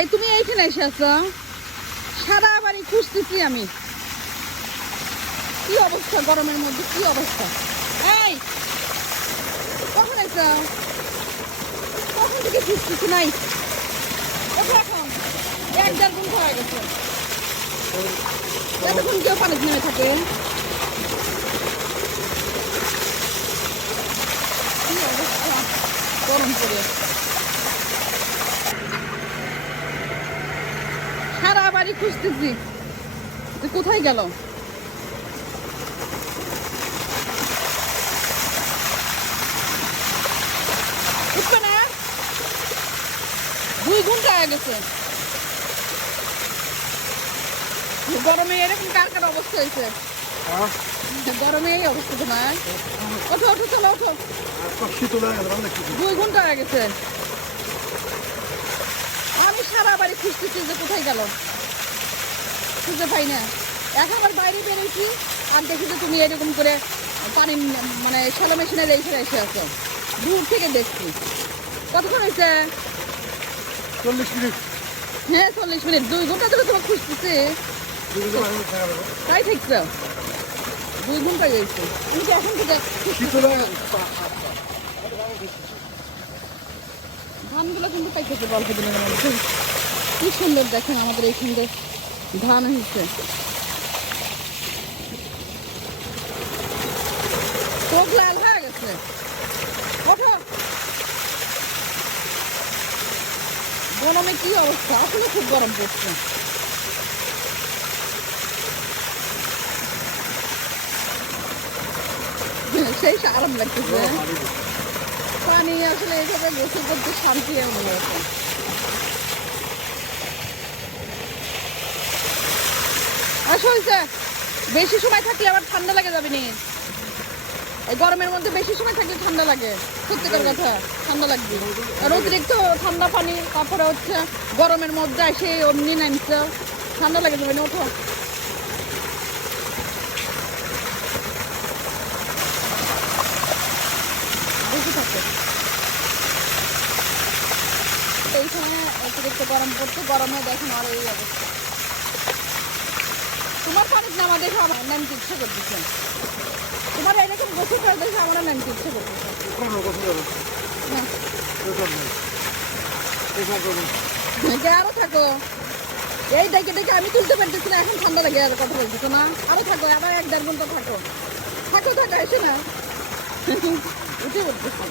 এই তুমি এইখানে এসে আছো? সারা বাড়ি খুঁজতেছি আমি। কি অবস্থা গরমের মধ্যে? কি অবস্থা? এই, কখন এসো? কখন থেকে খুঁজতেছি নাই? হয়ে গেছে। এতক্ষণ কেউ পানিতে নেমে থাকে? গরম করে সারা বাড়ি খুঁজতেছি। কোথায় গেল? উঠবে না? দুই ঘণ্টা হয়ে গেছে। গরমে এরকম কার কার অবস্থা হয়েছে? হ্যাঁ। গরমে এই অবস্থা তোমার ওঠো ওঠো চলো ওঠো। দুই ঘণ্টা হয়ে গেছে। আমি সারা বাড়ি খুঁজতেছি যে কোথায় গেল। খুঁজে পাই না। এখন আবার বাইরে বেরিয়েছি আর দেখি যে তুমি এরকম করে পানি মানে শ্যালো মেশিনের এইখানে এসে আছো। দূর থেকে দেখছি। কতক্ষণ হয়েছে? চল্লিশ মিনিট। হ্যাঁ চল্লিশ মিনিট। দুই ঘণ্টা ধরে তোমার খুঁজতেছি। যাবে তাই থাকছো দুই ঘণ্টা গেছে। তুমি কি এখন থেকে ধানগুলো কিন্তু পাইতেছে অল্প দিনের মধ্যে কি সুন্দর দেখেন আমাদের এইখানে ধান হয়েছে চোখ লাল হয়ে গেছে ওঠো গরমে কি অবস্থা আসলে খুব গরম পড়ছে সেই আরাম লাগতেছে পানি আসলে এইভাবে গোসল করতে শান্তি মনে হচ্ছে আসলছে বেশি সময় থাকলে আবার ঠান্ডা লাগে যাবে নি। এই গরমের মধ্যে বেশি সময় থাকলে ঠান্ডা লাগে সত্যিকার কথা ঠান্ডা লাগবে। আর অতিরিক্ত ঠান্ডা পানি তারপরে হচ্ছে গরমের মধ্যে এসে অমনি নামছে। ঠান্ডা লাগে যাবে না ওঠো। এইখানে অতিরিক্ত গরম পড়ছে গরমে দেখেন আর এই অবস্থা। তোমার পানি নামা দেখে আমার নামতে ইচ্ছে করতেছে। তোমার এরকম গোসল করে দেখে আমার নামতে ইচ্ছে করতেছে। আরও থাকো। এই ডেকে ডেকে আমি তুলতে পারতেছি না এখন ঠান্ডা লাগে আর কথা বলতেছো না? আরও থাকো আবার এক দেড় ঘণ্টা থাকো। থাকো থাকো এসে না। উঠে পড়তেছে।